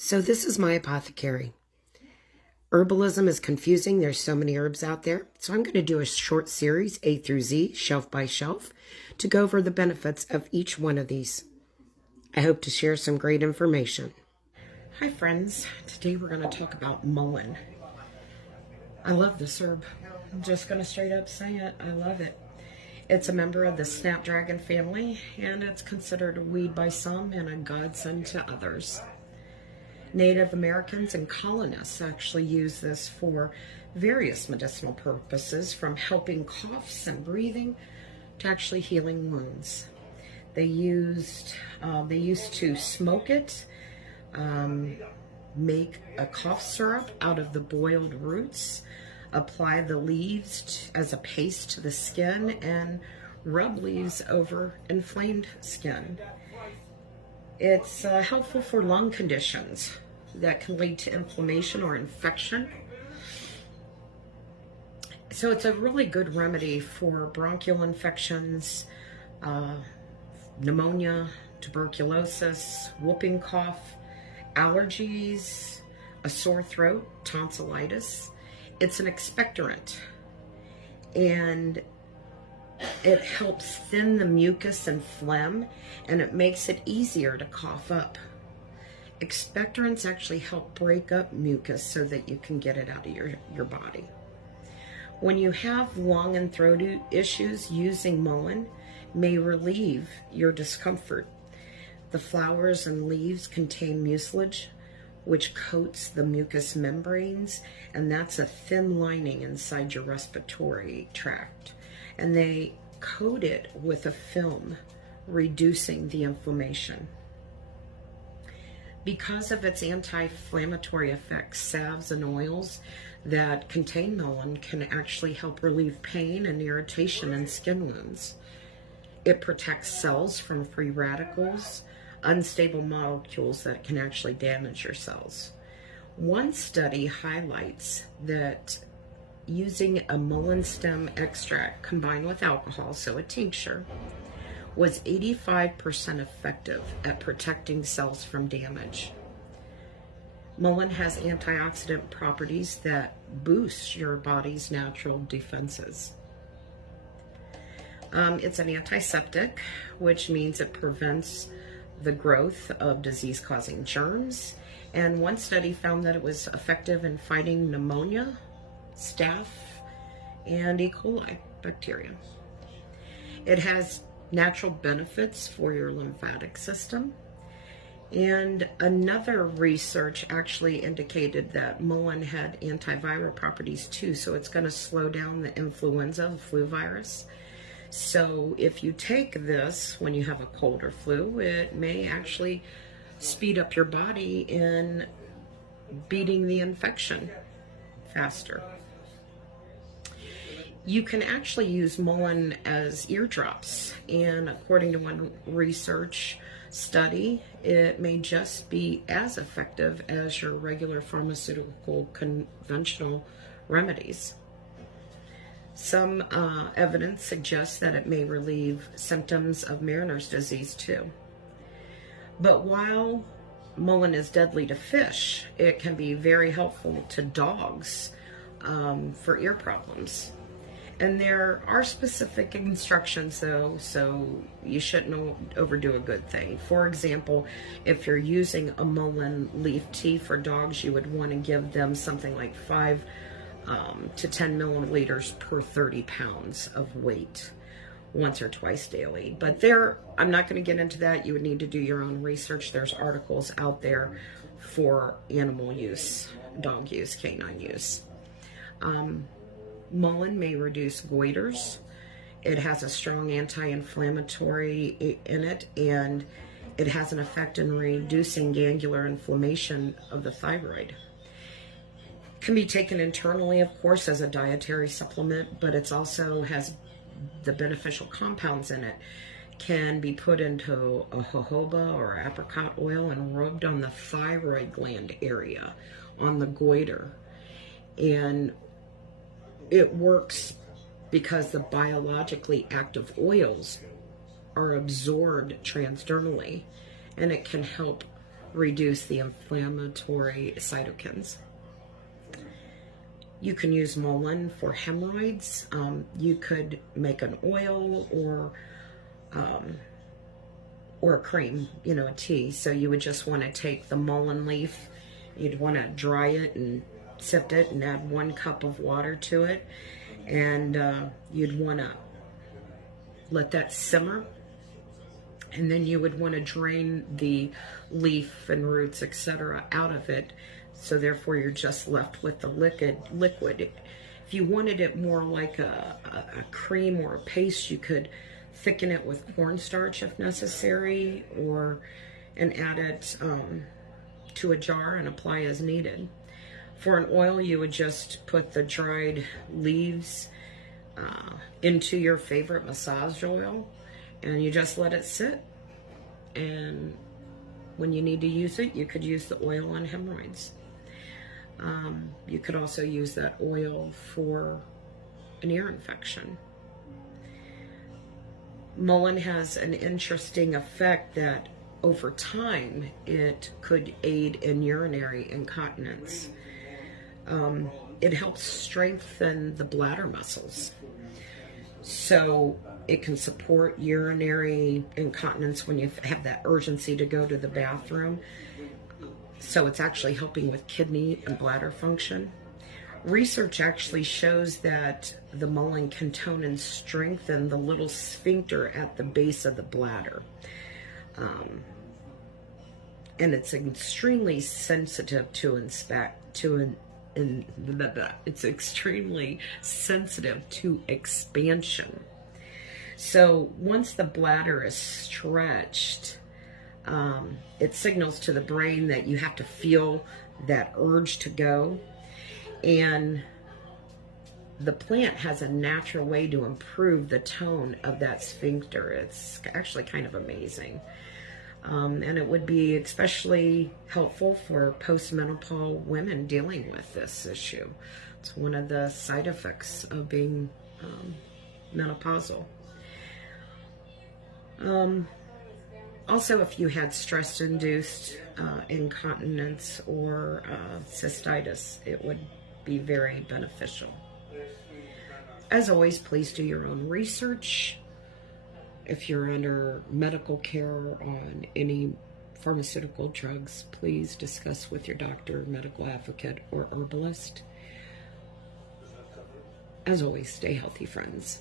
So this is my apothecary. Herbalism is confusing. There's so many herbs out there. So I'm going to do a short series, A through Z, shelf by shelf, to go over the benefits of each one of these. I hope to share some great information. Hi friends. Today we're going to talk about mullein. I love this herb. I'm just going to straight up say it. I love it. It's a member of the snapdragon family, and it's considered a weed by some and a godsend to others. Native Americans and colonists actually use this for various medicinal purposes, from helping coughs and breathing to actually healing wounds. They used to smoke it, make a cough syrup out of the boiled roots, apply the leaves as a paste to the skin, and rub leaves over inflamed skin. It's helpful for lung conditions that can lead to inflammation or infection. So it's a really good remedy for bronchial infections, pneumonia, tuberculosis, whooping cough, allergies, a sore throat, tonsillitis. It's an expectorant, and it helps thin the mucus and phlegm, and it makes it easier to cough up. Expectorants actually help break up mucus so that you can get it out of your body. When you have lung and throat issues, using mullein may relieve your discomfort. The flowers and leaves contain mucilage, which coats the mucous membranes, and that's a thin lining inside your respiratory tract. And they coat it with a film, reducing the inflammation. Because of its anti-inflammatory effects, salves and oils that contain mullein can actually help relieve pain and irritation in skin wounds. It protects cells from free radicals, unstable molecules that can actually damage your cells. One study highlights that using a mullein stem extract combined with alcohol, so a tincture, was 85% effective at protecting cells from damage. Mullein has antioxidant properties that boost your body's natural defenses. It's an antiseptic, which means it prevents the growth of disease-causing germs. And one study found that it was effective in fighting pneumonia, staph, and E. coli bacteria. It has natural benefits for your lymphatic system. And another research actually indicated that mullein had antiviral properties too, so it's going to slow down the influenza, the flu virus. So if you take this when you have a cold or flu, it may actually speed up your body in beating the infection faster. You can actually use mullein as eardrops, and according to one research study, it may just be as effective as your regular pharmaceutical conventional remedies. Some evidence suggests that it may relieve symptoms of Mariner's disease too. But while mullein is deadly to fish, it can be very helpful to dogs for ear problems. And there are specific instructions though, so you shouldn't overdo a good thing. For example, if you're using a mullein leaf tea for dogs, you would want to give them something like 5 to 10 milliliters per 30 pounds of weight, once or twice daily. But I'm not going to get into that. You would need to do your own research. There's articles out there for animal use, dog use, canine use. Mullein may reduce goiters. It has a strong anti-inflammatory in it, and it has an effect in reducing glandular inflammation of the thyroid. It can be taken internally, of course, as a dietary supplement, but it also has the beneficial compounds in it. Can be put into a jojoba or apricot oil and rubbed on the thyroid gland area, on the goiter. And it works because the biologically active oils are absorbed transdermally, and it can help reduce the inflammatory cytokines. You can use mullein for hemorrhoids. You could make an oil or a cream, you know, a tea. So you would just want to take the mullein leaf, you'd want to dry it and sift it and add 1 cup of water to it. And you'd want to let that simmer. And then you would want to drain the leaf and roots, etc., out of it. So therefore you're just left with the liquid. If you wanted it more like a cream or a paste, you could thicken it with cornstarch if necessary, and add it to a jar and apply as needed. For an oil, you would just put the dried leaves into your favorite massage oil, and you just let it sit. And when you need to use it, you could use the oil on hemorrhoids. You could also use that oil for an ear infection. Mullein has an interesting effect that over time it could aid in urinary incontinence. It helps strengthen the bladder muscles, so it can support urinary incontinence when you have that urgency to go to the bathroom. So it's actually helping with kidney and bladder function. Research actually shows that the mullein can tone and strengthen the little sphincter at the base of the bladder. And it's extremely sensitive it's extremely sensitive to expansion. So once the bladder is stretched, it signals to the brain that you have to feel that urge to go. And the plant has a natural way to improve the tone of that sphincter. It's actually kind of amazing. And it would be especially helpful for postmenopausal women dealing with this issue. It's one of the side effects of being menopausal. Also, if you had stress-induced incontinence or cystitis, it would be very beneficial. As always, please do your own research. If you're under medical care on any pharmaceutical drugs, please discuss with your doctor, medical advocate, or herbalist. As always, stay healthy, friends.